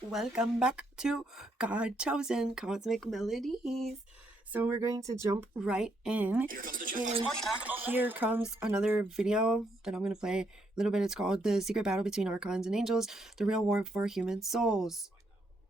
Welcome back to God Chosen Cosmic Melodies. So we're going to jump right in, and here comes another video that I'm going to play a little bit. It's called The Secret Battle Between Archons and Angels, the Real War for Human Souls.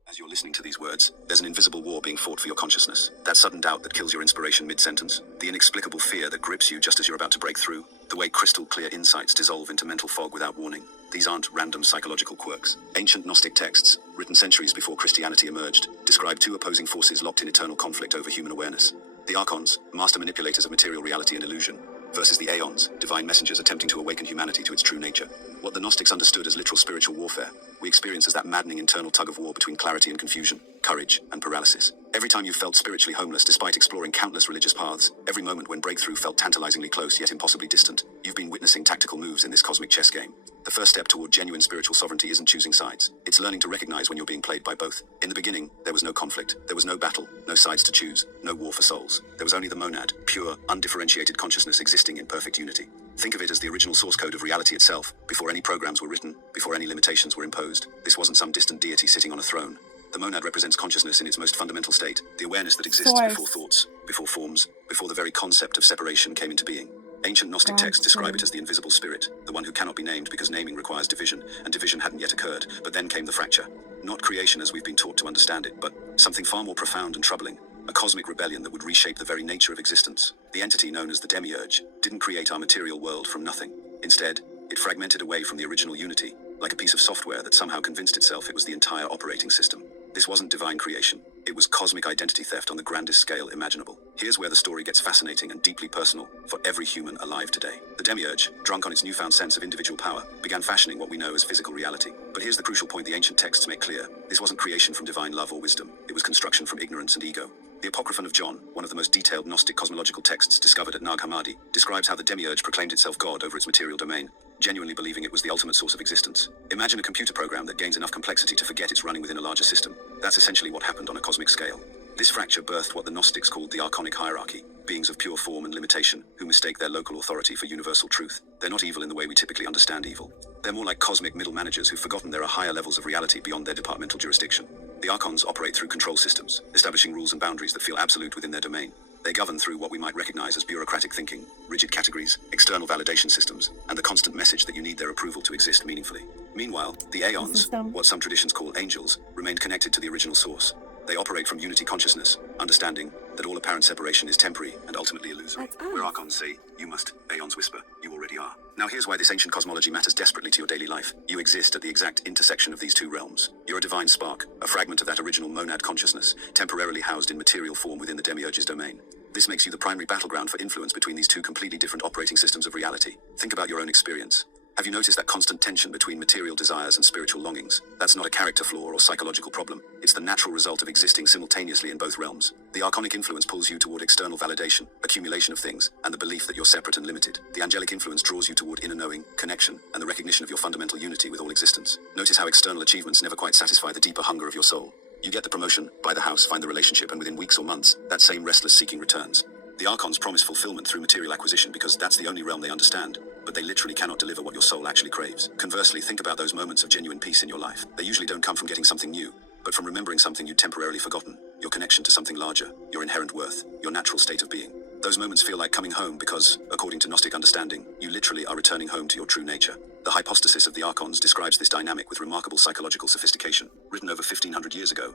As you're listening to these words, there's an invisible war being fought for your consciousness. That sudden doubt that kills your inspiration mid-sentence, the inexplicable fear that grips you just as you're about to break through, the way crystal clear insights dissolve into mental fog without warning. These aren't random psychological quirks. Ancient Gnostic texts, written centuries before Christianity emerged, describe two opposing forces locked in eternal conflict over human awareness. The Archons, master manipulators of material reality and illusion, versus the Aeons, divine messengers attempting to awaken humanity to its true nature. What the Gnostics understood as literal spiritual warfare, we experience as that maddening internal tug of war between clarity and confusion, courage and paralysis. Every time you've felt spiritually homeless despite exploring countless religious paths, every moment when breakthrough felt tantalizingly close yet impossibly distant, you've been witnessing tactical moves in this cosmic chess game. The first step toward genuine spiritual sovereignty isn't choosing sides. It's learning to recognize when you're being played by both. In the beginning, there was no conflict. There was no battle, no sides to choose, no war for souls. There was only the monad, pure, undifferentiated consciousness existing in perfect unity. Think of it as the original source code of reality itself, before any programs were written, before any limitations were imposed. This wasn't some distant deity sitting on a throne. The monad represents consciousness in its most fundamental state, the awareness that exists before thoughts, before forms, before the very concept of separation came into being. Ancient Gnostic texts describe it as the invisible spirit, the one who cannot be named because naming requires division, and division hadn't yet occurred, but then came the fracture. Not creation as we've been taught to understand it, but something far more profound and troubling. A cosmic rebellion that would reshape the very nature of existence. The entity known as the Demiurge didn't create our material world from nothing. Instead, it fragmented away from the original unity, like a piece of software that somehow convinced itself it was the entire operating system. This wasn't divine creation. It was cosmic identity theft on the grandest scale imaginable. Here's where the story gets fascinating and deeply personal for every human alive today. The Demiurge, drunk on its newfound sense of individual power, began fashioning what we know as physical reality. But here's the crucial point the ancient texts make clear. This wasn't creation from divine love or wisdom. It was construction from ignorance and ego. The Apocryphon of John, one of the most detailed Gnostic cosmological texts discovered at Nag Hammadi, describes how the Demiurge proclaimed itself God over its material domain, genuinely believing it was the ultimate source of existence. Imagine a computer program that gains enough complexity to forget it's running within a larger system. That's essentially what happened on a cosmic scale. This fracture birthed what the Gnostics called the Archonic hierarchy, beings of pure form and limitation, who mistake their local authority for universal truth. They're not evil in the way we typically understand evil. They're more like cosmic middle managers who've forgotten there are higher levels of reality beyond their departmental jurisdiction. The Archons operate through control systems, establishing rules and boundaries that feel absolute within their domain. They govern through what we might recognize as bureaucratic thinking, rigid categories, external validation systems, and the constant message that you need their approval to exist meaningfully. Meanwhile, the Aeons, what some traditions call angels, remained connected to the original source. They operate from unity consciousness, understanding that all apparent separation is temporary and ultimately illusory. Where Archons say, you must, Aeons whisper, you already are. Now here's why this ancient cosmology matters desperately to your daily life. You exist at the exact intersection of these two realms. You're a divine spark, a fragment of that original monad consciousness, temporarily housed in material form within the Demiurge's domain. This makes you the primary battleground for influence between these two completely different operating systems of reality. Think about your own experience. Have you noticed that constant tension between material desires and spiritual longings? That's not a character flaw or psychological problem. It's the natural result of existing simultaneously in both realms. The Archonic influence pulls you toward external validation, accumulation of things, and the belief that you're separate and limited. The angelic influence draws you toward inner knowing, connection, and the recognition of your fundamental unity with all existence. Notice how external achievements never quite satisfy the deeper hunger of your soul. You get the promotion, buy the house, find the relationship, and within weeks or months, that same restless seeking returns. The Archons promise fulfillment through material acquisition because that's the only realm they understand, but they literally cannot deliver what your soul actually craves. Conversely, think about those moments of genuine peace in your life. They usually don't come from getting something new, but from remembering something you'd temporarily forgotten, your connection to something larger, your inherent worth, your natural state of being. Those moments feel like coming home because, according to Gnostic understanding, you literally are returning home to your true nature. The hypostasis of the Archons describes this dynamic with remarkable psychological sophistication. Written over 1500 years ago,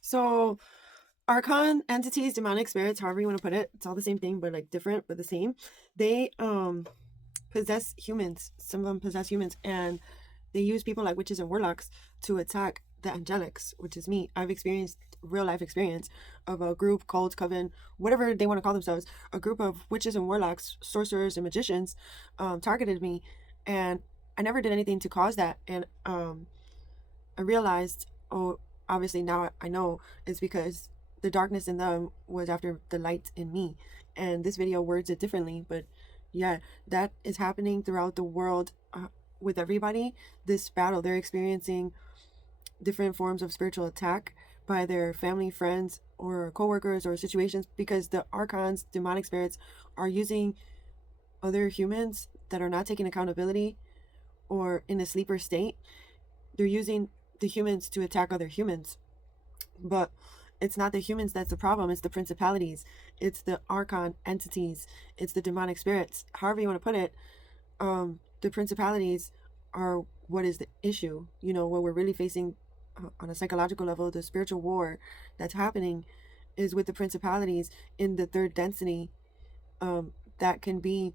So, Archon entities, demonic spirits, however you want to put it, it's all the same thing, but like different, but the same. They possess humans. Some of them possess humans, and they use people like witches and warlocks to attack the angelics, which is me. I've experienced real life experience of a group, cult, coven, whatever they want to call themselves, a group of witches and warlocks, sorcerers and magicians targeted me, and I never did anything to cause that. And I realized, oh, obviously now I know it's because the darkness in them was after the light in me. And this video words it differently, but yeah, that is happening throughout the world with everybody. This battle, they're experiencing different forms of spiritual attack by their family, friends, or co-workers or situations, because the Archons, demonic spirits, are using other humans that are not taking accountability or in a sleeper state. They're using the humans to attack other humans. But it's not the humans that's the problem, it's the principalities, it's the archon entities, it's the demonic spirits, however you want to put it. The principalities are what is the issue. What we're really facing on a psychological level, the spiritual war that's happening is with the principalities in the third density, that can be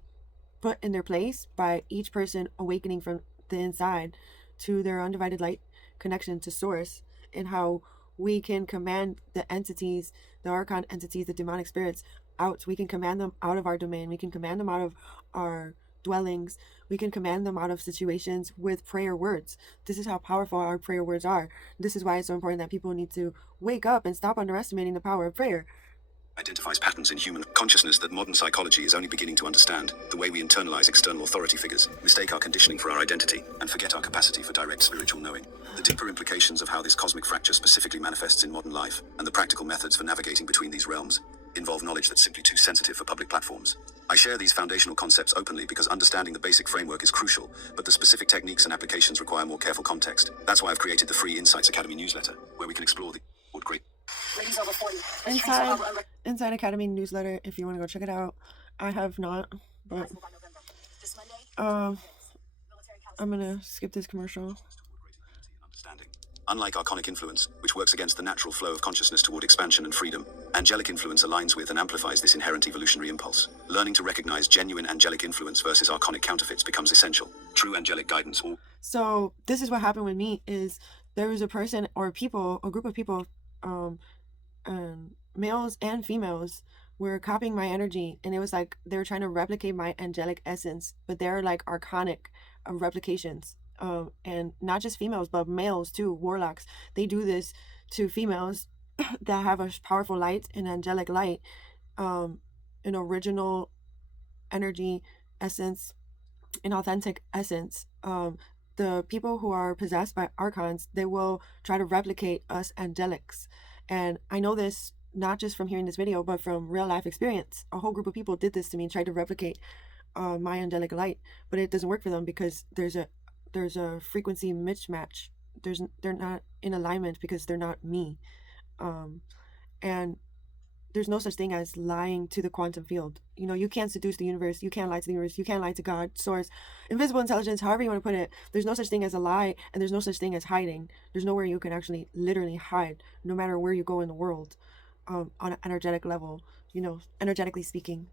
put in their place by each person awakening from the inside to their undivided light connection to source, and how we can command the entities, the archon entities, the demonic spirits out. We can command them out of our domain. We can command them out of our dwellings. We can command them out of situations with prayer words. This is how powerful our prayer words are. This is why it's so important that people need to wake up and stop underestimating the power of prayer. Identifies patterns in human consciousness that modern psychology is only beginning to understand. The way we internalize external authority figures, mistake our conditioning for our identity, and forget our capacity for direct spiritual knowing. The deeper implications of how this cosmic fracture specifically manifests in modern life, and the practical methods for navigating between these realms, involve knowledge that's simply too sensitive for public platforms. I share these foundational concepts openly because understanding the basic framework is crucial, but the specific techniques and applications require more careful context. That's why I've created the free Insights Academy newsletter, where we can explore the great Inside Academy newsletter, if you want to go check it out. I have not, but I'm gonna skip this commercial. Unlike archonic influence, which works against the natural flow of consciousness toward expansion and freedom, angelic influence aligns with and amplifies this inherent evolutionary impulse. Learning to recognize genuine angelic influence versus archonic counterfeits becomes essential. True angelic guidance. So this is what happened with me. Is there was a person or a group of people, males and females, were copying my energy, and it was like they were trying to replicate my angelic essence, but they're like archonic replications. And not just females, but males too, warlocks. They do this to females that have a powerful light, an angelic light, an original energy essence, an authentic essence. The people who are possessed by archons, they will try to replicate us angelics. And I know this not just from hearing this video, but from real life experience. A whole group of people did this to me, tried to replicate my angelic light, but it doesn't work for them because there's a frequency mismatch. They're not in alignment because they're not me. And there's no such thing as lying to the quantum field. You can't seduce the universe. You can't lie to the universe. You can't lie to God, source, invisible intelligence, however you want to put it. There's no such thing as a lie, and there's no such thing as hiding. There's nowhere you can actually literally hide, no matter where you go in the world, on an energetic level, energetically speaking.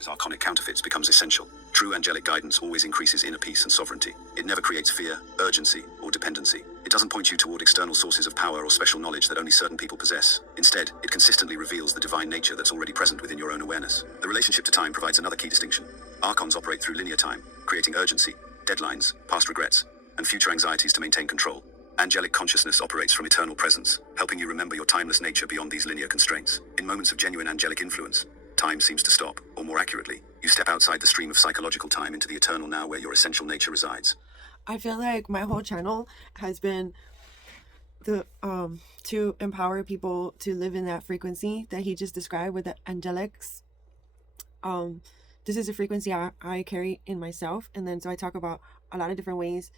As archonic counterfeits becomes essential, true angelic guidance always increases inner peace and sovereignty. It never creates fear, urgency, or dependency. It doesn't point you toward external sources of power or special knowledge that only certain people possess. Instead, it consistently reveals the divine nature that's already present within your own awareness. The relationship to time provides another key distinction. Archons operate through linear time, creating urgency, deadlines, past regrets, and future anxieties to maintain control. Angelic consciousness operates from eternal presence, helping you remember your timeless nature beyond these linear constraints. In moments of genuine angelic influence, time seems to stop, or more accurately, you step outside the stream of psychological time into the eternal now where your essential nature resides. I feel like my whole channel has been to empower people to live in that frequency that he just described with the angelics. This is a frequency I carry in myself, and then so I talk about a lot of different ways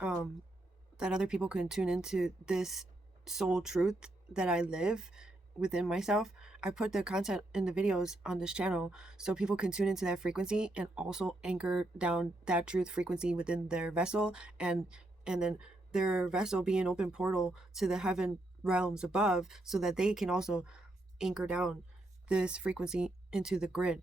that other people can tune into this soul truth that I live within myself. I put the content in the videos on this channel so people can tune into that frequency and also anchor down that truth frequency within their vessel, and then their vessel be an open portal to the heaven realms above so that they can also anchor down this frequency into the grid.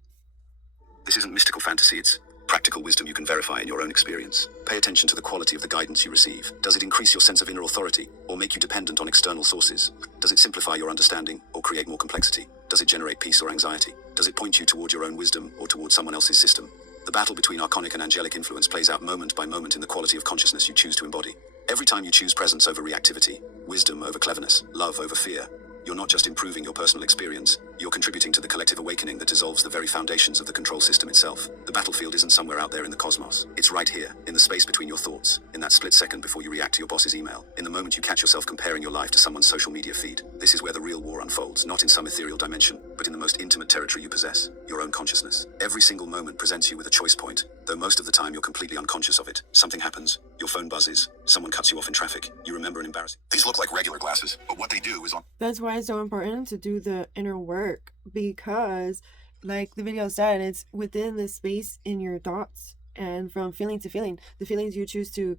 This isn't mystical fantasy, it's practical wisdom you can verify in your own experience. Pay attention to the quality of the guidance you receive. Does it increase your sense of inner authority, or make you dependent on external sources? Does it simplify your understanding, or create more complexity? Does it generate peace or anxiety? Does it point you toward your own wisdom, or toward someone else's system? The battle between archonic and angelic influence plays out moment by moment in the quality of consciousness you choose to embody. Every time you choose presence over reactivity, wisdom over cleverness, love over fear, you're not just improving your personal experience, you're contributing to the collective awakening that dissolves the very foundations of the control system itself. The battlefield isn't somewhere out there in the cosmos. It's right here, in the space between your thoughts, in that split second before you react to your boss's email, in the moment you catch yourself comparing your life to someone's social media feed. This is where the real war unfolds, not in some ethereal dimension, but in the most intimate territory you possess, your own consciousness. Every single moment presents you with a choice point, though most of the time you're completely unconscious of it. Something happens, your phone buzzes, Someone cuts you off in traffic. You remember an embarrassing. These look like regular glasses, but what they do is on. That's why it's so important to do the inner work, because like the video said, it's within the space in your thoughts, and from feeling to feeling, the feelings you choose to,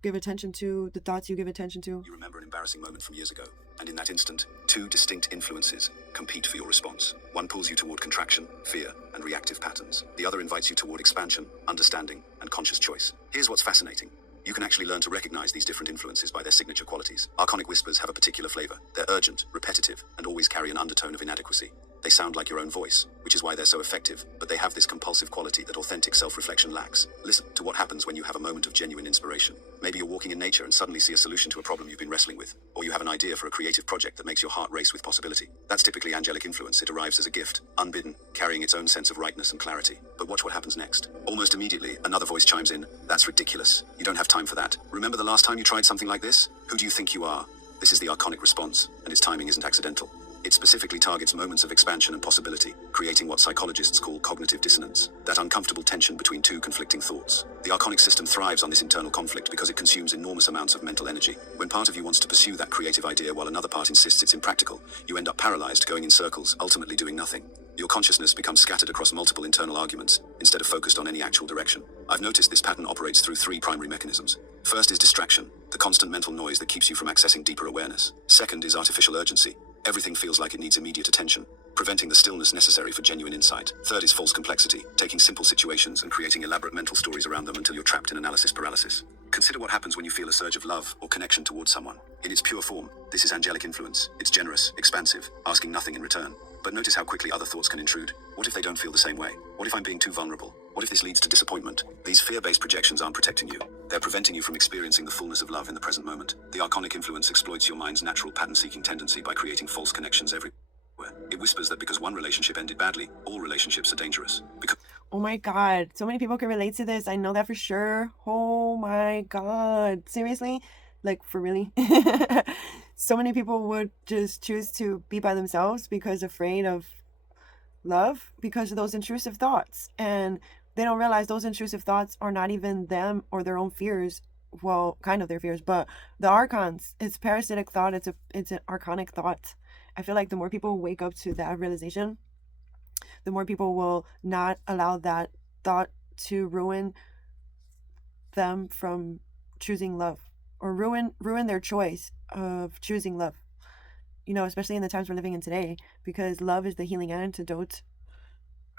give attention to, the thoughts you give attention to. You remember an embarrassing moment from years ago, and in that instant, two distinct influences compete for your response. One pulls you toward contraction, fear, and reactive patterns. The other invites you toward expansion, understanding, and conscious choice. Here's what's fascinating. You can actually learn to recognize these different influences by their signature qualities. Archonic whispers have a particular flavor. They're urgent, repetitive, and always carry an undertone of inadequacy. They sound like your own voice, which is why they're so effective, but they have this compulsive quality that authentic self-reflection lacks. Listen to what happens when you have a moment of genuine inspiration. Maybe you're walking in nature and suddenly see a solution to a problem you've been wrestling with, or you have an idea for a creative project that makes your heart race with possibility. That's typically angelic influence. It arrives as a gift, unbidden, carrying its own sense of rightness and clarity. But watch what happens next. Almost immediately, another voice chimes in. That's ridiculous. You don't have time for that. Remember the last time you tried something like this? Who do you think you are? This is the archonic response, and its timing isn't accidental. It specifically targets moments of expansion and possibility, creating what psychologists call cognitive dissonance, that uncomfortable tension between two conflicting thoughts. The archonic system thrives on this internal conflict because it consumes enormous amounts of mental energy. When part of you wants to pursue that creative idea while another part insists it's impractical, you end up paralyzed, going in circles, ultimately doing nothing. Your consciousness becomes scattered across multiple internal arguments, instead of focused on any actual direction. I've noticed this pattern operates through three primary mechanisms. First is distraction, the constant mental noise that keeps you from accessing deeper awareness. Second is artificial urgency. Everything feels like it needs immediate attention, preventing the stillness necessary for genuine insight. Third is false complexity, taking simple situations and creating elaborate mental stories around them until you're trapped in analysis paralysis. Consider what happens when you feel a surge of love or connection towards someone. In its pure form, this is angelic influence. It's generous, expansive, asking nothing in return. But notice how quickly other thoughts can intrude. What if they don't feel the same way? What if I'm being too vulnerable? What if this leads to disappointment? These fear-based projections aren't protecting you. They're preventing you from experiencing the fullness of love in the present moment. The archonic influence exploits your mind's natural pattern-seeking tendency by creating false connections everywhere. It whispers that because one relationship ended badly, all relationships are dangerous. Oh my God, so many people can relate to this. I know that for sure. Oh my God, seriously? Like, for really? So many people would just choose to be by themselves because afraid of love, because of those intrusive thoughts. And they don't realize those intrusive thoughts are not even them or their own fears. Well, kind of their fears, but the archons, it's parasitic thought. It's an archonic thought. I feel like the more people wake up to that realization, the more people will not allow that thought to ruin them from choosing love, or ruin their choice of choosing love, especially in the times we're living in today, because love is the healing antidote.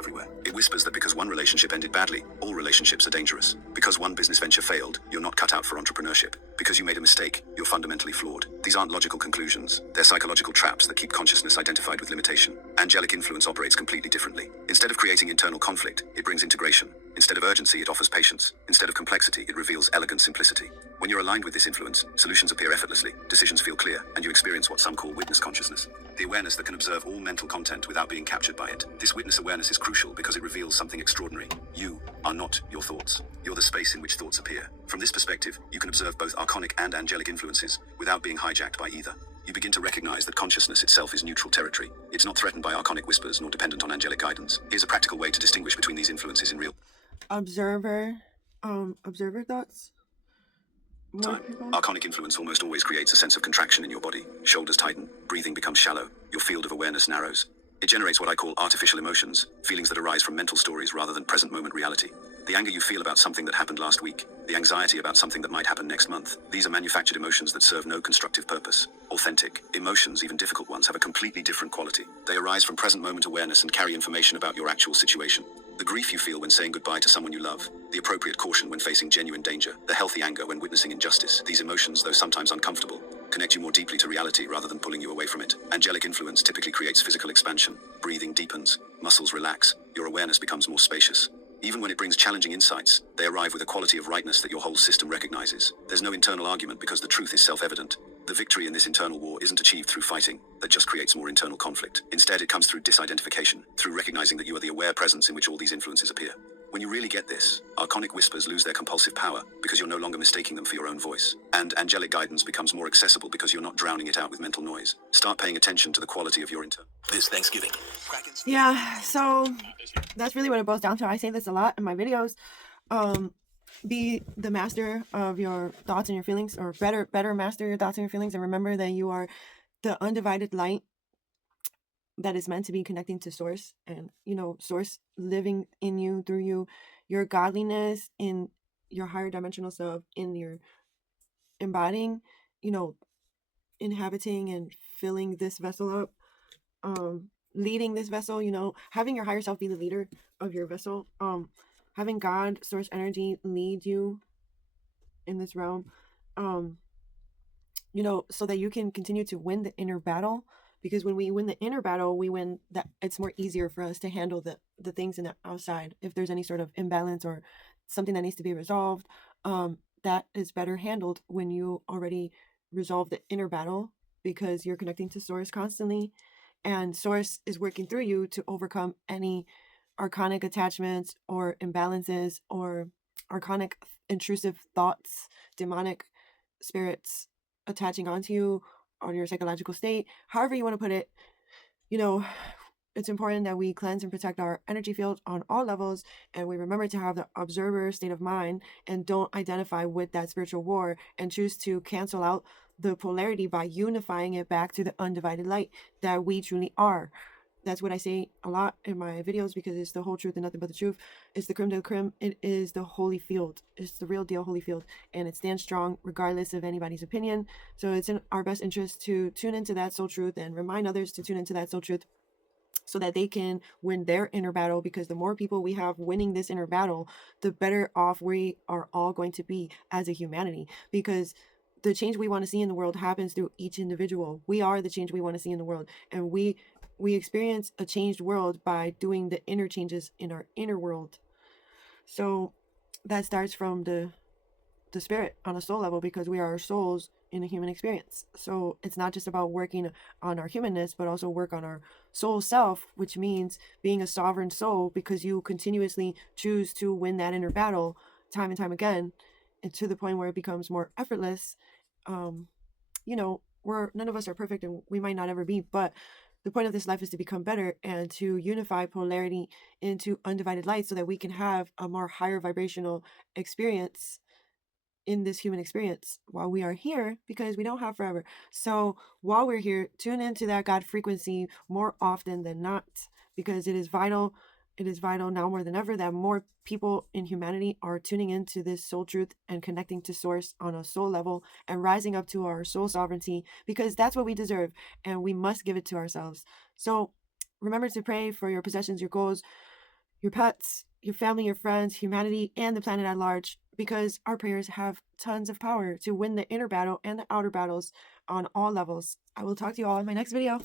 Everywhere. It whispers that because one relationship ended badly, all relationships are dangerous. Because one business venture failed, you're not cut out for entrepreneurship. Because you made a mistake, you're fundamentally flawed. These aren't logical conclusions. They're psychological traps that keep consciousness identified with limitation. Angelic influence operates completely differently. Instead of creating internal conflict, it brings integration. Instead of urgency, it offers patience. Instead of complexity, it reveals elegant simplicity. When you're aligned with this influence, solutions appear effortlessly, decisions feel clear, and you experience what some call witness consciousness. The awareness that can observe all mental content without being captured by it. This witness awareness is crucial because it reveals something extraordinary. You are not your thoughts. You're the space in which thoughts appear. From this perspective, you can observe both archonic and angelic influences without being hijacked by either. You begin to recognize that consciousness itself is neutral territory. It's not threatened by archonic whispers nor dependent on angelic guidance. Here's a practical way to distinguish between these influences in real Observer thoughts. time. Archonic influence almost always creates a sense of contraction in your body. Shoulders tighten, breathing becomes shallow, your field of awareness narrows. It generates what I call artificial emotions, feelings that arise from mental stories rather than present moment reality. The anger you feel about something that happened last week, the anxiety about something that might happen next month, these are manufactured emotions that serve no constructive purpose. Authentic emotions, even difficult ones, have a completely different quality. They arise from present moment awareness and carry information about your actual situation. The grief you feel when saying goodbye to someone you love, the appropriate caution when facing genuine danger, the healthy anger when witnessing injustice. These emotions, though sometimes uncomfortable, connect you more deeply to reality rather than pulling you away from it. Angelic influence typically creates physical expansion. Breathing deepens, muscles relax, your awareness becomes more spacious. Even when it brings challenging insights, they arrive with a quality of rightness that your whole system recognizes. There's no internal argument because the truth is self-evident. The victory in this internal war isn't achieved through fighting, that just creates more internal conflict. Instead, it comes through disidentification, through recognizing that you are the aware presence in which all these influences appear. When you really get this, archonic whispers lose their compulsive power because you're no longer mistaking them for your own voice. And angelic guidance becomes more accessible because you're not drowning it out with mental noise. Start paying attention to the quality of your This Thanksgiving. Yeah, so that's really what it boils down to. I say this a lot in my videos. be the master of your thoughts and your feelings, or better master your thoughts and your feelings, and remember that you are the undivided light that is meant to be connecting to source, and source living in you, through you, your godliness in your higher dimensional self, in your embodying, you know inhabiting and filling this vessel up, leading this vessel, having your higher self be the leader of your vessel, having God, source energy, lead you in this realm, um so that you can continue to win the inner battle. Because when we win the inner battle, we win that, it's more easier for us to handle the things in the outside. If there's any sort of imbalance or something that needs to be resolved, that is better handled when you already resolve the inner battle, because you're connecting to source constantly, and source is working through you to overcome any archonic attachments or imbalances, or archonic intrusive thoughts, demonic spirits attaching onto you, on your psychological state, however you want to put it. you know it's important that we cleanse and protect our energy field on all levels, and we remember to have the observer state of mind, and don't identify with that spiritual war, and choose to cancel out the polarity by unifying it back to the undivided light that we truly are. That's what I say a lot in my videos, because it's the whole truth and nothing but the truth. It's the creme de la creme. It is the holy field. It's the real deal holy field. And it stands strong regardless of anybody's opinion. So it's in our best interest to tune into that soul truth and remind others to tune into that soul truth, so that they can win their inner battle. Because the more people we have winning this inner battle, the better off we are all going to be as a humanity. Because the change we want to see in the world happens through each individual. We are the change we want to see in the world, and we experience a changed world by doing the inner changes in our inner world. So that starts from the spirit on a soul level, because we are our souls in a human experience. So it's not just about working on our humanness, but also work on our soul self, which means being a sovereign soul, because you continuously choose to win that inner battle time and time again, and to the point where it becomes more effortless. um we're none of us are perfect, and we might not ever be, but the point of this life is to become better and to unify polarity into undivided light, so that we can have a more higher vibrational experience in this human experience while we are here, because we don't have forever. So while we're here, tune into that God frequency more often than not, because it is vital. It is vital now more than ever that more people in humanity are tuning into this soul truth and connecting to source on a soul level, and rising up to our soul sovereignty, because that's what we deserve, and we must give it to ourselves. So remember to pray for your possessions, your goals, your pets, your family, your friends, humanity, and the planet at large, because our prayers have tons of power to win the inner battle and the outer battles on all levels. I will talk to you all in my next video.